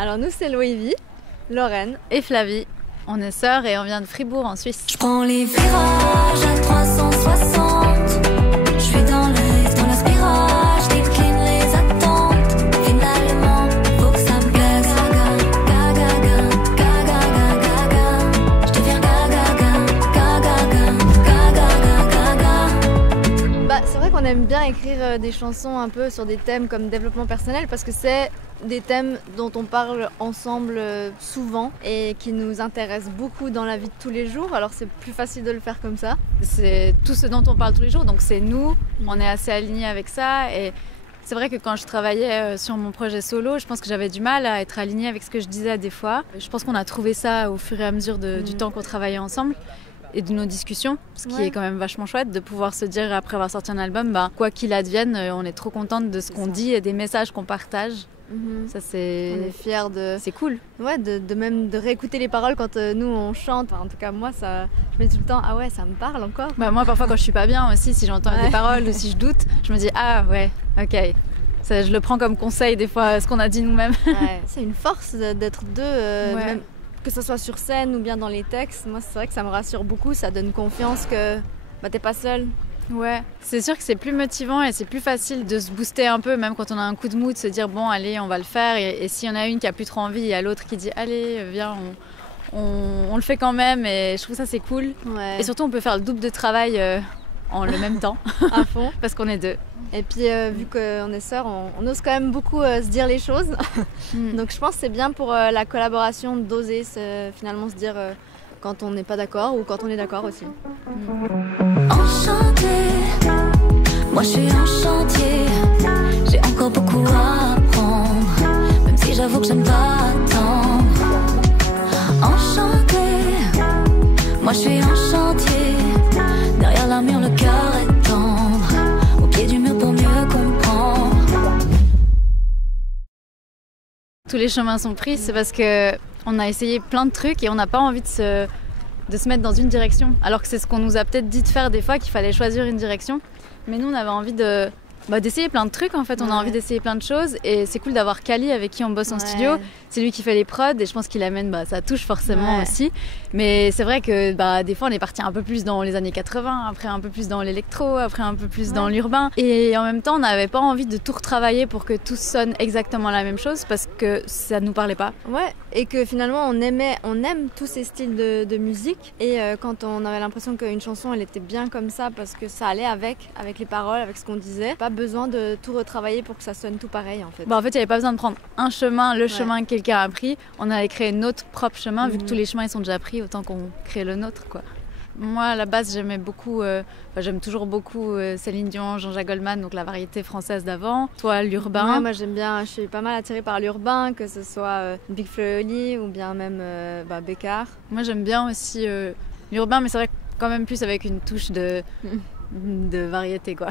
Alors nous c'est Loévie, Lorraine et Flavie. On est sœurs et on vient de Fribourg en Suisse. Je prends les virages à 360. Je suis dans le risque, dans la spirale. Je décline les attentes. Finalement, faut que ça me plaise. Gaga, gaga, gaga, gaga, gaga. Je deviens gaga, gaga, gaga, gaga, gaga. Bah, c'est vrai qu'on aime bien écrire des chansons un peu sur des thèmes comme développement personnel parce que c'est des thèmes dont on parle ensemble souvent et qui nous intéressent beaucoup dans la vie de tous les jours, alors c'est plus facile de le faire comme ça. C'est tout ce dont on parle tous les jours, donc c'est nous, on est assez alignés avec ça. Et c'est vrai que quand je travaillais sur mon projet solo, je pense que j'avais du mal à être alignée avec ce que je disais des fois. Je pense qu'on a trouvé ça au fur et à mesure du temps qu'on travaillait ensemble et de nos discussions, ce qui est quand même vachement chouette de pouvoir se dire après avoir sorti un album, bah, quoi qu'il advienne, on est trop contente de ce qu'on dit et des messages qu'on partage. Ça, c'est... On est fiers de... C'est cool. Ouais, de même de réécouter les paroles quand nous on chante. Enfin, en tout cas moi, ça, je me dis tout le temps, ah ouais, ça me parle encore. Bah, moi parfois quand je suis pas bien aussi, si j'entends des paroles ou si je doute, je me dis ah ouais, ok. Ça, je le prends comme conseil des fois, ce qu'on a dit nous-mêmes. Ouais, c'est une force d'être deux, même, que ce soit sur scène ou bien dans les textes. Moi c'est vrai que ça me rassure beaucoup, ça donne confiance que bah, t'es pas seule. Ouais, c'est sûr que c'est plus motivant et c'est plus facile de se booster un peu, même quand on a un coup de mou, de se dire bon allez on va le faire et s'il y en a une qui a plus trop envie, il y a l'autre qui dit allez viens on le fait quand même et je trouve ça c'est cool. Et surtout on peut faire le double de travail en le même temps à fond parce qu'on est deux. Et puis vu qu'on est sœurs, on ose quand même beaucoup se dire les choses. Donc je pense que c'est bien pour la collaboration d'oser finalement se dire quand on n'est pas d'accord ou quand on est d'accord aussi. Enchantée, moi je suis en chantier. J'ai encore beaucoup à apprendre, même si j'avoue que j'aime pas attendre. Enchantée, moi je suis en chantier. Derrière l'armure le cœur est tendre, au pied du mur pour mieux comprendre. Tous les chemins sont pris, c'est parce que on a essayé plein de trucs et on n'a pas envie de se mettre dans une direction. Alors que c'est ce qu'on nous a peut-être dit de faire des fois, qu'il fallait choisir une direction. Mais nous, on avait envie d'essayer plein de trucs en fait. On a envie d'essayer plein de choses et c'est cool d'avoir Kali avec qui on bosse en studio. C'est lui qui fait les prods et je pense qu'il amène sa touche forcément aussi. Mais c'est vrai que des fois on est parti un peu plus dans les années 80, après un peu plus dans l'électro, après un peu plus dans l'urbain. Et en même temps on n'avait pas envie de tout retravailler pour que tout sonne exactement la même chose parce que ça nous parlait pas. Ouais, et que finalement on aime tous ces styles de musique et quand on avait l'impression qu'une chanson elle était bien comme ça parce que ça allait avec les paroles, avec ce qu'on disait, pas besoin de tout retravailler pour que ça sonne tout pareil en fait. En fait il n'y avait pas besoin de prendre un chemin, le chemin que quelqu'un a pris, on allait créer notre propre chemin vu que tous les chemins ils sont déjà pris, autant qu'on crée le nôtre quoi. Moi à la base j'aimais beaucoup, j'aime toujours beaucoup Céline Dion, Jean-Jacques Goldman, donc la variété française d'avant. Toi l'urbain? Ouais, moi j'aime bien, je suis pas mal attirée par l'urbain, que ce soit Big Flo et Oli ou bien même Bécard. Moi j'aime bien aussi l'urbain mais c'est vrai quand même plus avec une touche de variété quoi.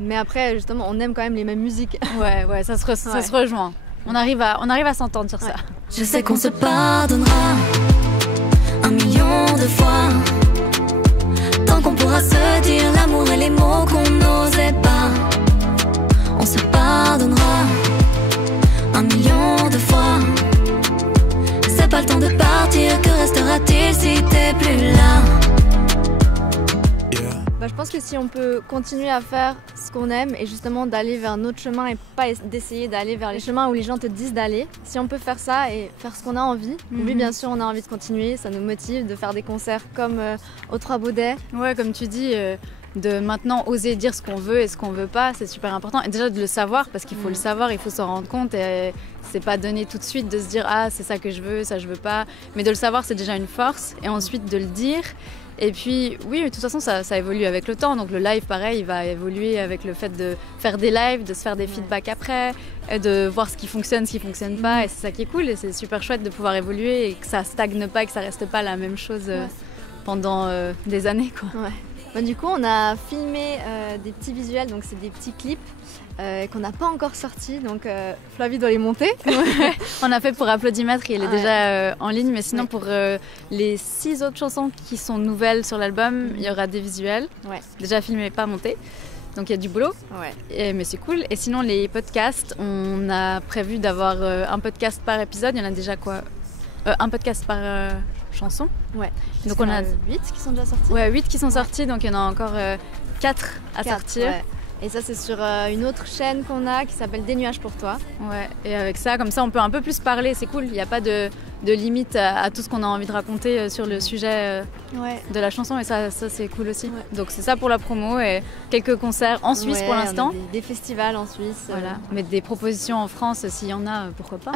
Mais après justement on aime quand même les mêmes musiques. Ouais, ça se rejoint. On arrive à s'entendre sur ça. Je sais qu'on se pardonnera 1 million de fois, tant qu'on pourra se dire l'amour et les mots qu'on n'osait pas. On se pardonnera 1 million de fois. C'est pas le temps de partir, que restera-t-il si t'es plus là? Je pense que si on peut continuer à faire ce qu'on aime et justement d'aller vers notre chemin et pas d'essayer d'aller vers les chemins où les gens te disent d'aller, si on peut faire ça et faire ce qu'on a envie, oui bien sûr on a envie de continuer, ça nous motive de faire des concerts comme aux Trois Baudets. Ouais, comme tu dis, de maintenant oser dire ce qu'on veut et ce qu'on veut pas, c'est super important. Et déjà de le savoir, parce qu'il faut le savoir, il faut s'en rendre compte et c'est pas donné tout de suite de se dire ah c'est ça que je veux, ça je veux pas, mais de le savoir c'est déjà une force et ensuite de le dire. Et puis oui, de toute façon ça évolue avec le temps, donc le live pareil il va évoluer avec le fait de faire des lives, de se faire des feedbacks après, et de voir ce qui fonctionne pas et c'est ça qui est cool et c'est super chouette de pouvoir évoluer et que ça stagne pas et que ça reste pas la même chose pendant des années quoi. Du coup on a filmé des petits visuels, donc c'est des petits clips qu'on n'a pas encore sortis, donc Flavie doit les monter. On a fait pour Applaudimètre, il est déjà en ligne, mais sinon pour les 6 autres chansons qui sont nouvelles sur l'album, il y aura des visuels, déjà filmés, pas montés. Donc il y a du boulot, Ouais. mais c'est cool. Et sinon les podcasts, on a prévu d'avoir un podcast par épisode. Il y en a déjà quoi un podcast par chanson. Ouais. Donc Parce on a 8 qui sont déjà sortis. ouais, 8 qui sont sortis, donc il y en a encore 4 à 4, sortir. ouais. Et ça c'est sur une autre chaîne qu'on a qui s'appelle Des nuages pour toi. Ouais, et avec ça, comme ça, on peut un peu plus parler, c'est cool. Il n'y a pas de limite à tout ce qu'on a envie de raconter sur le sujet Ouais. de la chanson, et ça c'est cool aussi. Ouais. Donc c'est ça pour la promo, et quelques concerts en Suisse Ouais, pour on a l'instant. des festivals en Suisse. Voilà, mais des propositions en France, s'il y en a, pourquoi pas.